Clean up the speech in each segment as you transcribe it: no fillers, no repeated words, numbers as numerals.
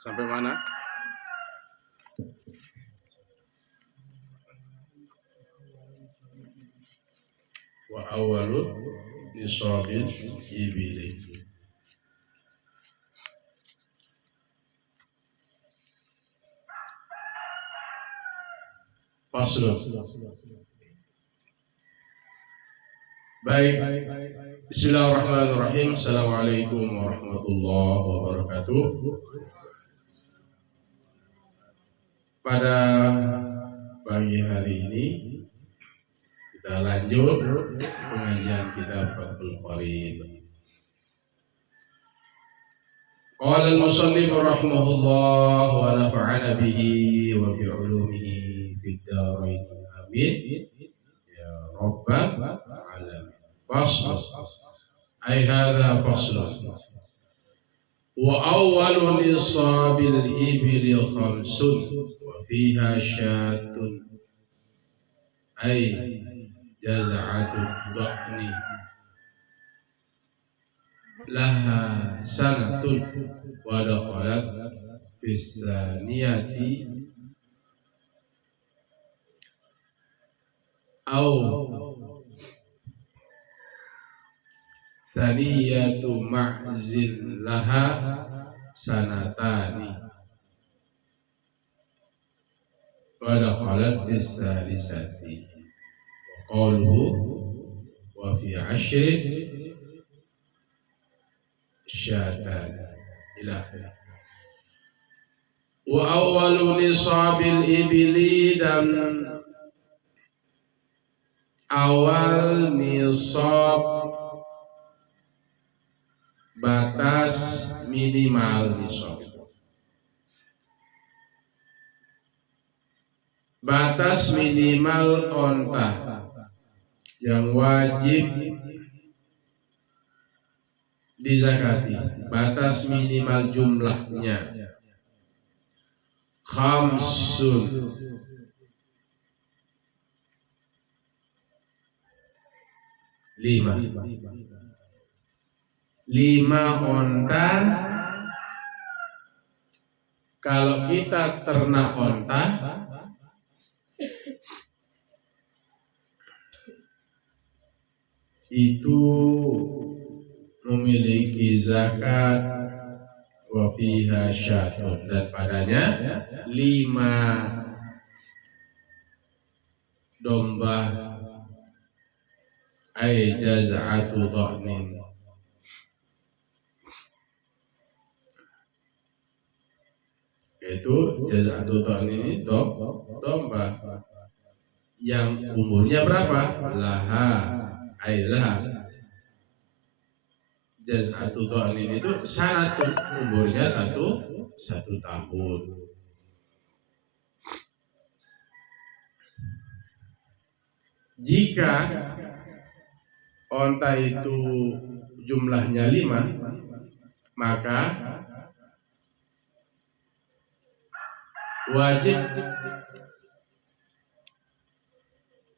Sampai mana? Wa awwalu nisabil ibili. Faslun. Baik. Bismillahirrahmanirrahim. Assalamualaikum warahmatullahi wabarakatuh. Pada pagi hari ini kita lanjut pengajian kitab Fathul Qorib. Qala al-musannif rahimahullah wa nafa'ana bihi wa bi 'ulumihi fid dharain. Amin. Ya Rabbal alamin. Fasl. Ay hadha faslun. Wa awwalu nisabil ibli khamsun wa fiha syatun ay jaz'atud dha'ni laha sanatun wa dakhalat fis saniyati au saniyatu ma'zil laha sanatani wa dakhalat fis salisati wa qawluhu wa fi 'ashrin syatan ila akhirih. Wa awwalu nisabil ibli, dan awal nisab batas minimal nisab. Batas minimal onta yang wajib dizakati, batas minimal jumlahnya khamsun, 5 onta. Kalau kita ternak onta itu memiliki zakat wa fiha syatun, dan padanya 5 domba ay jaz'atu dha'nin, yaitu jaz'atu dha'nin ini domba yang umurnya berapa? Laha ay laha. Jaz'atu dha'nin itu sanatun, umurnya satu tahun. Jika onta itu jumlahnya 5, maka wajib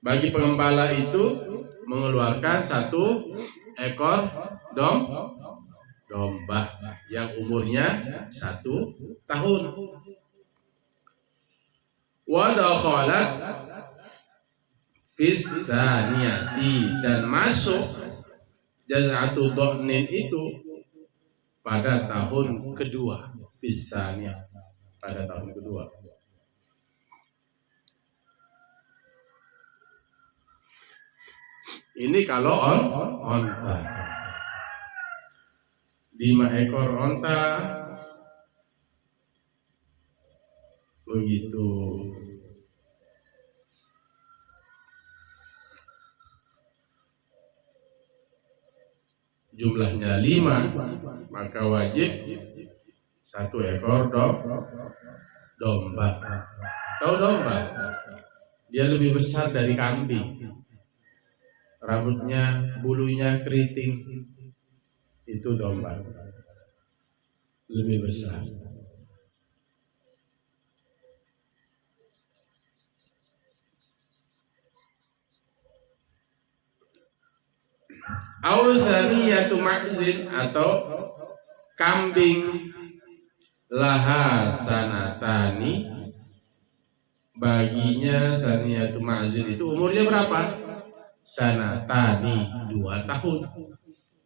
bagi pengembala itu mengeluarkan 1 ekor domba yang umurnya 1 tahun. Wa dakhalat fis saniyati, dan masuk jaz'atu dha'nin itu pada tahun kedua. Fis saniyah, pada tahun kedua. Ini kalau onta 5 ekor onta begitu jumlahnya 5, maka wajib 1 ekor domba. Tahu domba? Dia lebih besar dari kambing. Rambutnya, bulunya keriting. Itu domba. Lebih besar. Awsaniyatu ma'zin, atau kambing laha sanatani, baginya saniyatu ma'zin itu umurnya berapa? Sanatani, 2 tahun.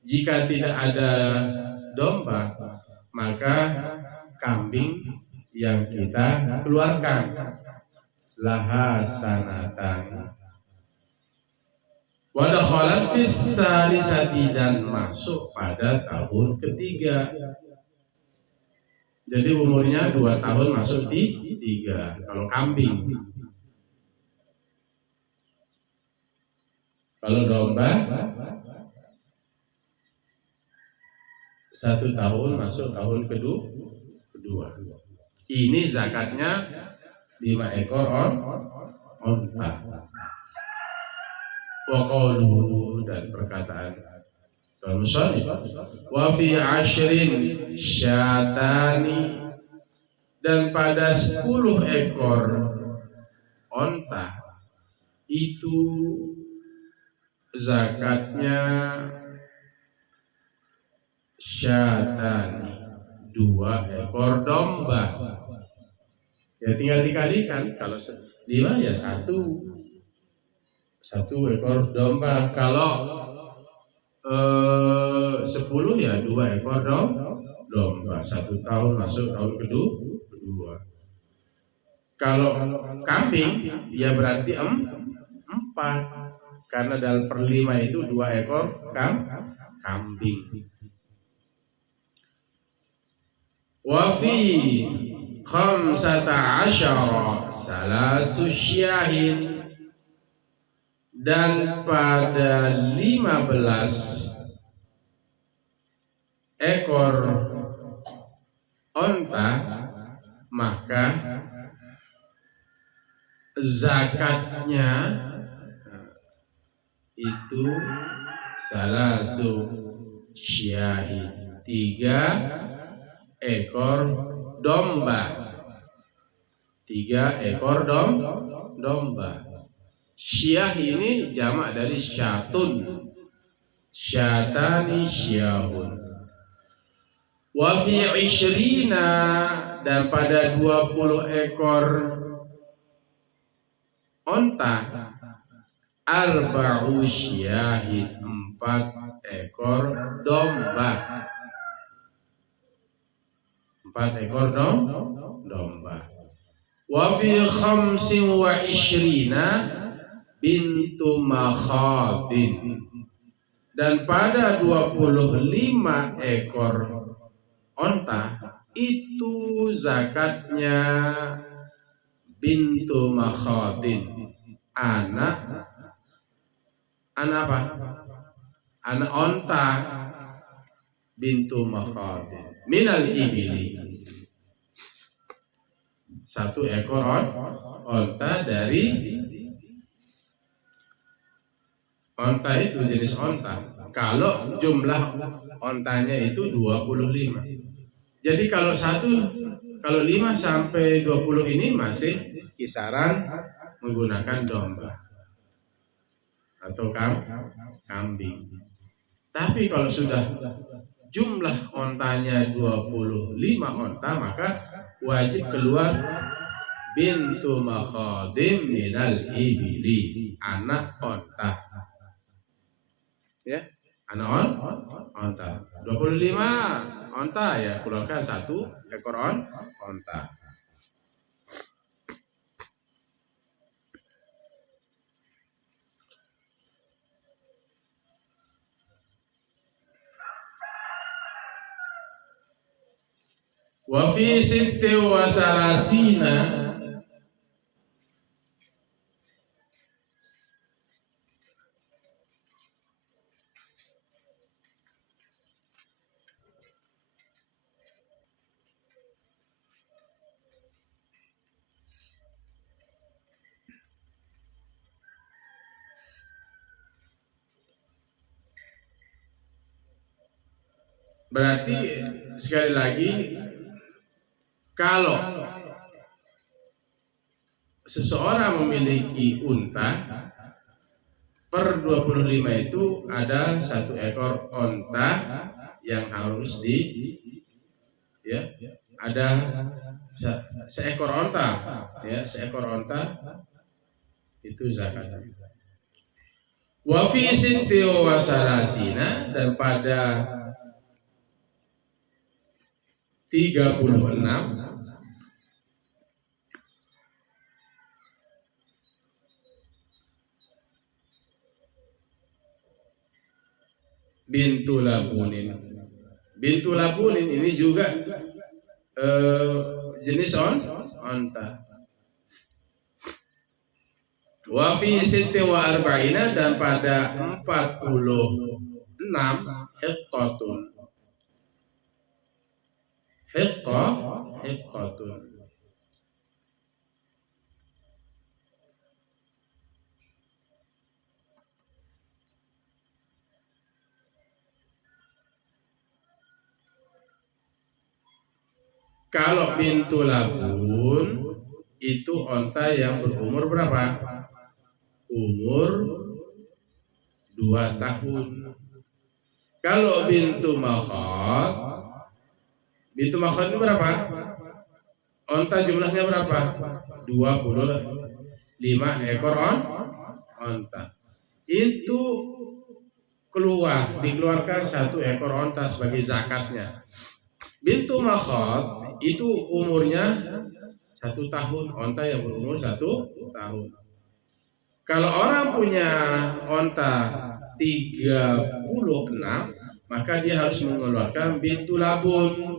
Jika tidak ada domba, maka kambing yang kita keluarkan laha sanatani. Wa dakhalat fis salisati, dan masuk pada tahun ketiga. Jadi umurnya 2 tahun masuk di 3 kalau kambing. Kalau domba 1 tahun masuk tahun kedua. Ini zakatnya 5 ekor onta. Wa qawluhu, dan perkataan al-musannif, wa fi 10 syatani, dan pada 10 ekor onta itu zakatnya syatani, 2 ekor domba. Ya tinggal dikalikan, kalau 5 ya 1 ekor domba. Kalau 10 ya 2 ekor domba. 1 tahun masuk tahun kedua. Kalau kambing ya berarti 4, karena dalam per 5 itu 2 ekor kambing. Wa fi 15 salasu syahin, dan pada 15 ekor onta maka zakatnya itu salasu syahin, 3 ekor domba. 3 ekor domba. Syah ini jamak dari syatun. Syatani syahun. Wa fi 20, dan pada 20 ekor onta arba'u syahid, 4 ekor domba. 4 ekor domba. Wa fi 25 bintu makhadin, dan pada 25 ekor onta itu zakatnya bintu makhadin, anak apa? Anak onta bintu makhadin minal ibili, 1 ekor onta dari onta itu jenis onta. Kalau jumlah ontanya itu 25. Jadi kalau 5 sampai 20 ini masih kisaran menggunakan domba atau kambing. Tapi kalau sudah jumlah ontanya 25 onta, maka wajib keluar bintu makhadim minal ibili, anak onta. Ya, anak onta. 25 onta ya keluarkan 1 ekor onta. Wa fi 36 berarti sekali lagi, kalau seseorang memiliki unta per 25 itu ada 1 ekor onta yang harus ada seekor onta, ya, seekor onta itu zakat. Wa fi sitti wa salasina, dan pada 36 bintu labunin. Bintu labunin ini juga jenis onta. Wa fi sitti wa arba'ina, dan pada 46 hiqqatun. Hiqqatun. Kalau bintu labun itu onta yang berumur berapa? Umur 2 tahun. Kalau bintu makhad itu berapa? Onta jumlahnya berapa? 25 ekor onta. Itu dikeluarkan 1 ekor onta sebagai zakatnya. Bintu makhad itu umurnya 1 tahun, onta yang berumur 1 tahun. Kalau orang punya onta 36, maka dia harus mengeluarkan bintu labun,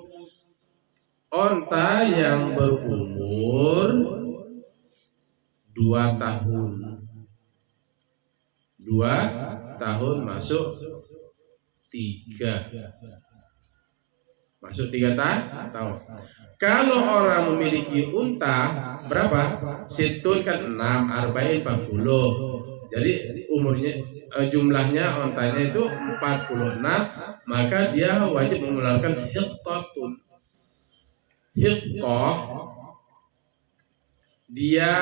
onta yang berumur 2 tahun. 2 tahun masuk 3. Masuk 3 tahun. Kalau orang memiliki unta berapa? Situn kan 6, arba'in 40. Jadi umurnya jumlahnya ontanya itu 46, maka dia wajib mengeluarkan hiqqatun. Hiqqah dia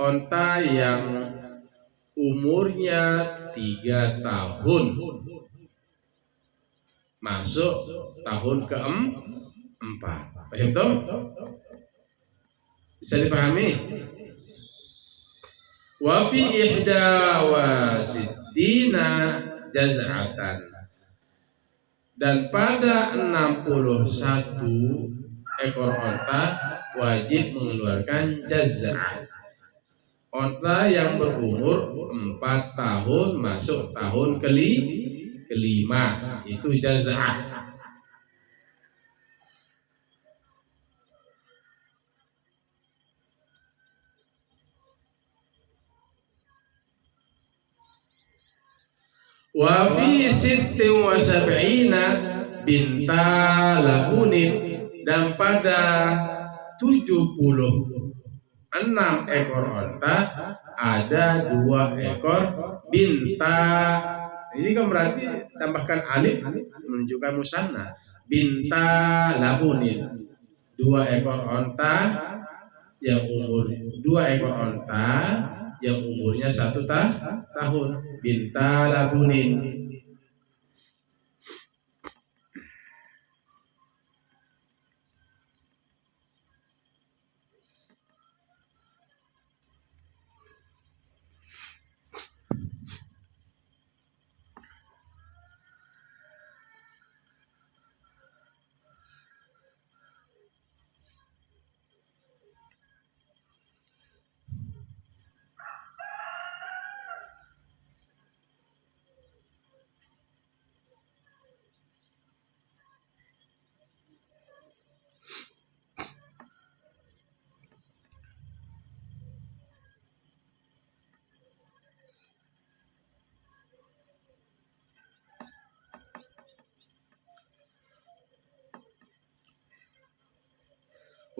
onta yang umurnya 3 tahun masuk tahun ke-4. Paham toh? Bisa dipahami? Wa fi ihda wa sittina jaz'atan, dan pada 61 ekor onta wajib mengeluarkan jaz'ah. Onta yang berumur 4 tahun masuk tahun kelima itu jaz'ah. Wa fi sittin wa sab'ina binta labunin, dan pada 76 ekor onta ada 2 ekor binta. Ini kan berarti tambahkan alif menunjukkan musanna. Binta labunin, 2 ekor onta yang umur 2 ekor onta yang umurnya 1 tahun. Binta labunin.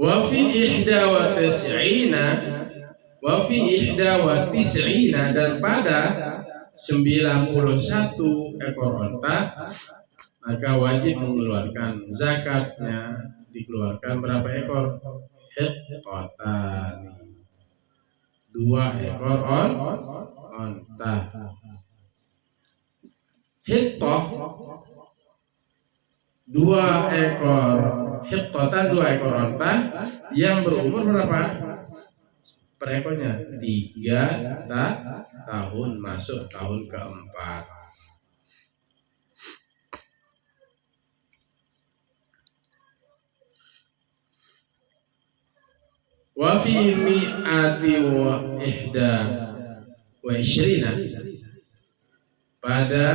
Wa fi ihda wa tis'ina, dan pada 91 ekor onta maka wajib mengeluarkan zakatnya. Dikeluarkan berapa ekor? Hiqqatan, 2 ekor onta. Hiqqah 2 ekor hiqqatan 2 ekor onta yang berumur berapa? Per ekornya 3 tahun masuk tahun keempat. Wa fi mi'ati wa ihda wa ishrina, pada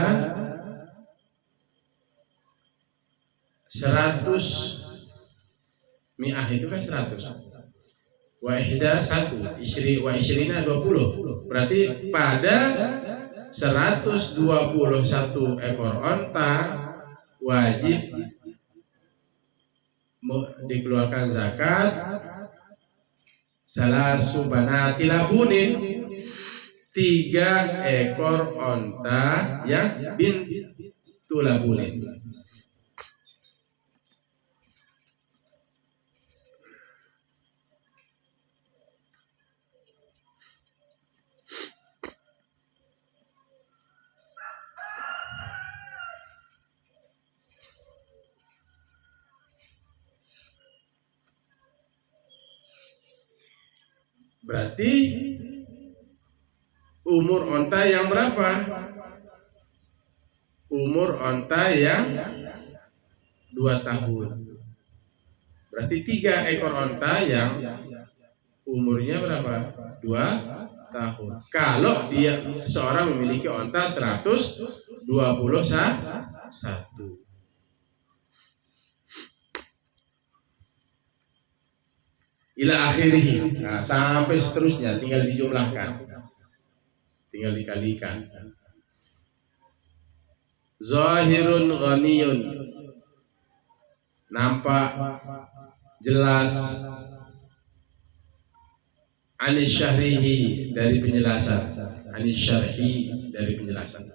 100 mi'ah itu kan 100, wa ihda 1, wa ishrina 20, berarti pada 121 ekor onta wajib dikeluarkan zakat salasu banati labunin, 3 ekor onta yang bintu labunin. Berarti umur onta yang berapa? Umur onta yang 2 tahun. Berarti 3 ekor onta yang umurnya berapa? 2 tahun. Kalau dia seseorang memiliki onta 121. Ila akhirih. Nah, sampai seterusnya tinggal dijumlahkan, tinggal dikalikan. Zahirun ghaniyun, nampak jelas. Anis syahrihi, dari penjelasan. Anis syarhi, dari penjelasan.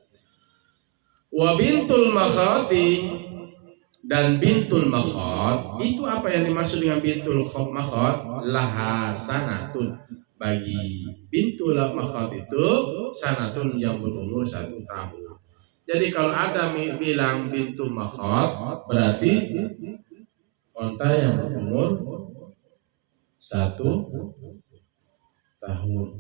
Wa bintul makhati, dan bintul makhot itu apa yang dimaksud dengan bintul makhot? Laha sanatun, bagi bintul makhot itu sanatun yang berumur 1 tahun. Jadi kalau ada bilang bintul makhot berarti onta yang berumur 1 tahun.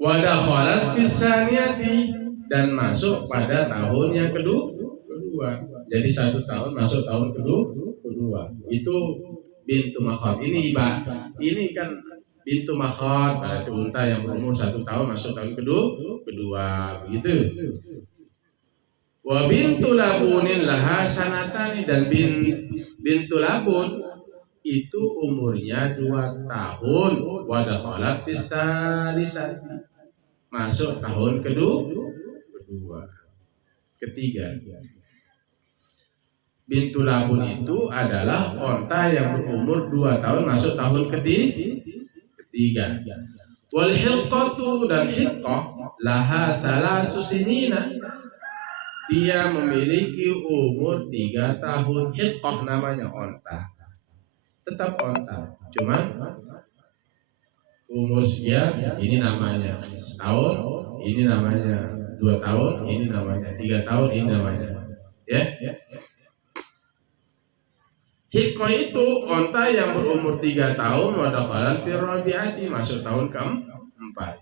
Wa dakhalat fis saniyati, dan masuk pada tahun yang kedua. Jadi 1 tahun masuk tahun kedua. Itu bintu makhot. Ini kan bintu makhot, berarti unta yang berumur 1 tahun masuk tahun kedua, begitu. Wa bintu labunin laha sanatani, dan bintu labun itu umurnya 2 tahun. Wa dakhalat fis salisati, masuk tahun ketiga. Bintu labun itu adalah onta yang berumur 2 tahun masuk tahun ketiga. Wal hiqqatu, dan hiqqah laha salasu sinina, dia memiliki umur 3 tahun. Hiqqah namanya onta, tetap onta, cuman umur sekian, ini namanya setahun, ini namanya 2 tahun, ini namanya 3 tahun, ini namanya ya. Hiqqah itu onta yang berumur 3 tahun, wa dakhalan fi rabi'ati, masuk tahun keempat.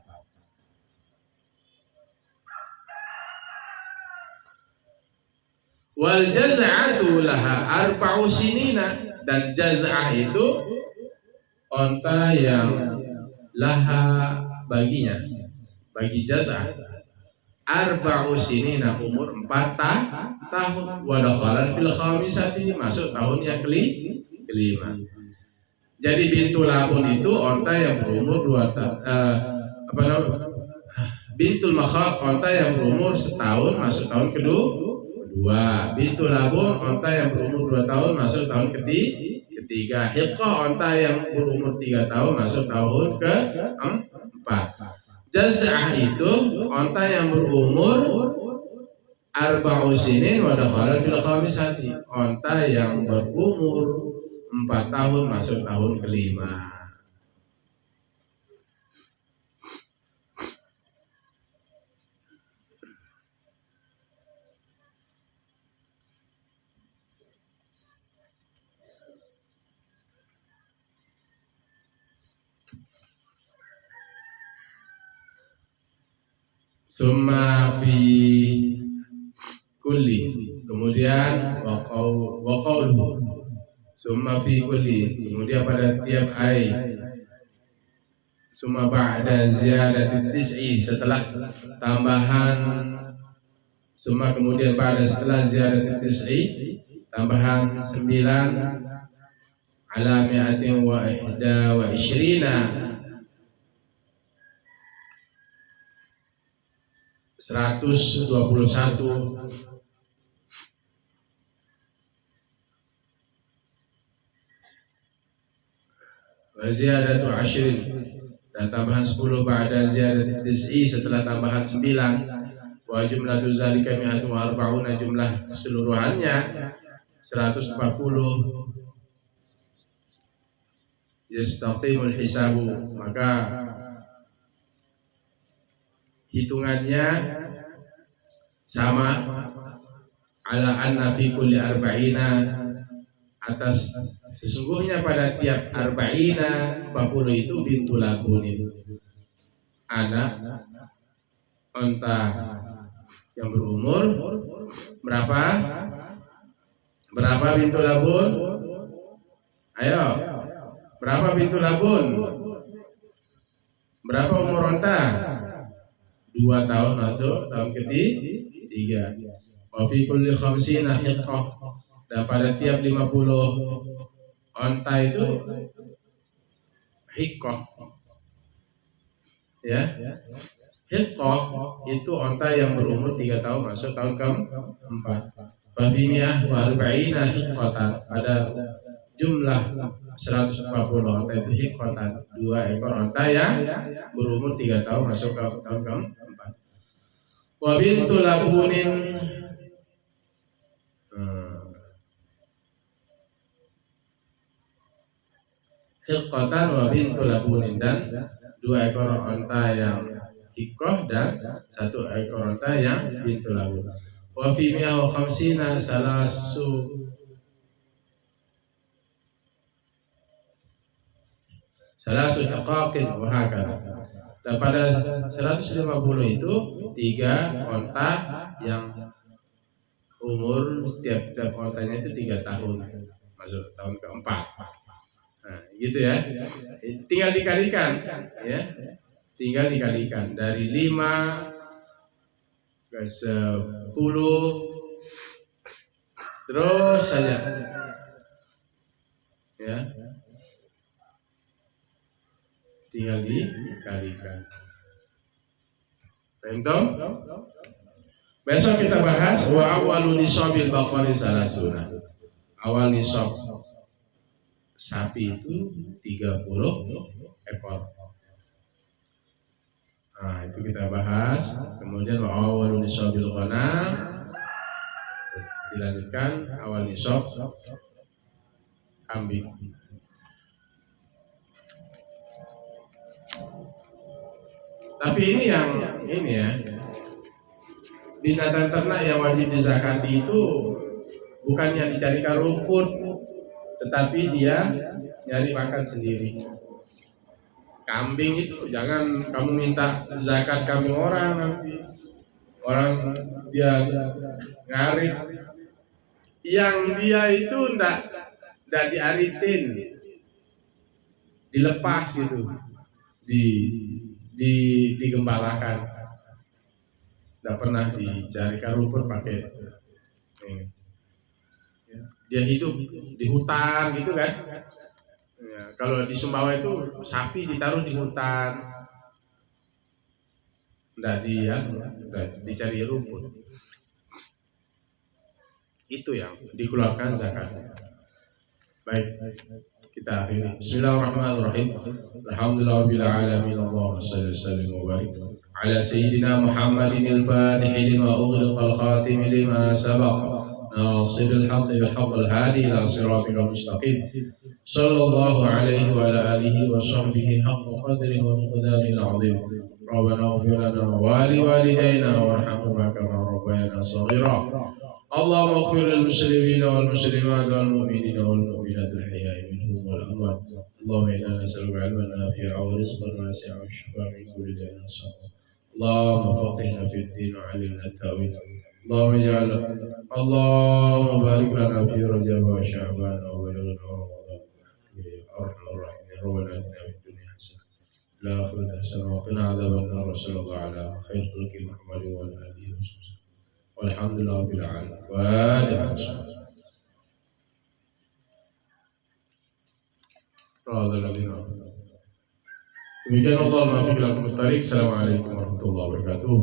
Wal jaz'atu laha arba'u sinina, dan jaz'ah itu onta yang laha baginya, bagi jaz'ah arba'u sinina, umur 4 tahun. Wa dakhalat fil khamisati, masuk tahun yang kelima. Jadi bintu labun itu onta yang berumur 2 tahun. Bintul makhot onta yang berumur setahun masuk tahun kedua. Bintu labun onta yang berumur 2 tahun masuk tahun ketiga. Hiqqah onta yang berumur 3 tahun masuk tahun keempat. Jaz'ah itu onta yang berumur arba'u sinin wa dakhala fil khamisati, onta yang berumur 4 tahun masuk tahun kelima. Summa fi kulli, kemudian waqauluhu, summa fi kulli, kemudian pada tiap ai, summa ba'da ziyadati tis'i, setelah tambahan, summa kemudian pada setelah ziyadati tis'i, tambahan 9 ala mi'atin wa ihda wa isyrina, 121, wa ziyadatu ashrin, dan tambahan 10 ba'da ziyadati tis'i, setelah tambahan 9, wa jumlatu zalika mi'atun wa arba'una, jumlah keseluruhannya 140, yastaqimul hisabu, maka hitungannya sama, ala anna fi kulli arba'ina, atas sesungguhnya pada tiap arba'ina 40 itu bintu labunin, anak onta yang berumur berapa? Berapa bintu labun? Ayo, berapa bintu labun? Berapa umur onta? 2 tahun masuk tahun ketiga. Wa fi kulli khamsina hiqqah, dan pada tiap 50 onta itu hiqqah. Ya. Hiqqah itu onta yang berumur 3 tahun masuk tahun keempat. Wa fi mi'ah wa arba'ina hiqqatan, pada jumlah 140 onta itu hiqqatan, 2 ekor onta yang berumur 3 tahun masuk ke tahun keempat. Wa bintu labunin, hiqqatan wa bintu labunin, dan 2 ekor onta yang hiqqah dan 1 ekor onta yang bintu labun. Wa fi mi'a wa khamsina salasu hiqqaqin wa hakadha, dan pada 150 itu 3 onta yang umur setiap ontanya itu 3 tahun masuk tahun keempat. Nah, gitu ya. Tinggal dikalikan, ya. Tinggal dikalikan dari 5 ke 10 terus saja. Ya. Tinggal dikalikan. Paham? Besok kita bahas wa awwalu nisabil baqari salasuna. Awal nisab sapi itu 30 ekor. Nah, itu kita bahas. Kemudian wa awwalu nisabil ghanam, dilanjutkan awal nisab kambing. Tapi ini ya, binatang ternak yang wajib dizakati itu bukannya dicarikan rumput, tetapi dia nyari makan sendiri. Kambing itu jangan kamu minta zakat kambing orang, nanti orang dia ngarit, yang dia itu ndak diaritin, dilepas gitu, digembalakan, nggak pernah dicarikan rumput pakai. Dia hidup di hutan gitu kan. Ya, kalau di Sumbawa itu sapi ditaruh di hutan, nggak dicari rumput. Itu yang dikeluarkan zakat. Baik, kita akhiri. Bismillahirrahmanirrahim. Alhamdulillahirabbil alamin. Allahumma shalli wa sallim wa barik ala sayyidina Muhammadin al-fatih lima ughliqa al-khatim lima sabaq ناصر الحق بالحق الهادي إلى صراطك المستقيم صلى الله عليه وعلى آله وصحبه حق قدره ومقداره العظيم ربنا اغفر لنا ولوالدينا وارحمهما كما ربيانا صغيرا اللهم اغفر للمسلمين والمسلمات والمؤمنين والمؤمنات الأحياء منهم والأموات اللهم إنا نسألك علما نافعا ورزقا واسعا وشفاء من كل داء اللهم فقهنا في الدين وعلمنا التأويل اللهم بارك لنا في رجب وشعبان وبلغنا رمضان يا أرحم الراحمين ربنا آتنا في الدنيا حسنة وفي الآخرة حسنة وقنا عذاب النار وصلى الله على خير خلق محمد وعلى آله وصحبه والحمد لله رب العالمين. Demikian Allah maafkan lakum tarik. Assalamualaikum warahmatullahi wabarakatuh.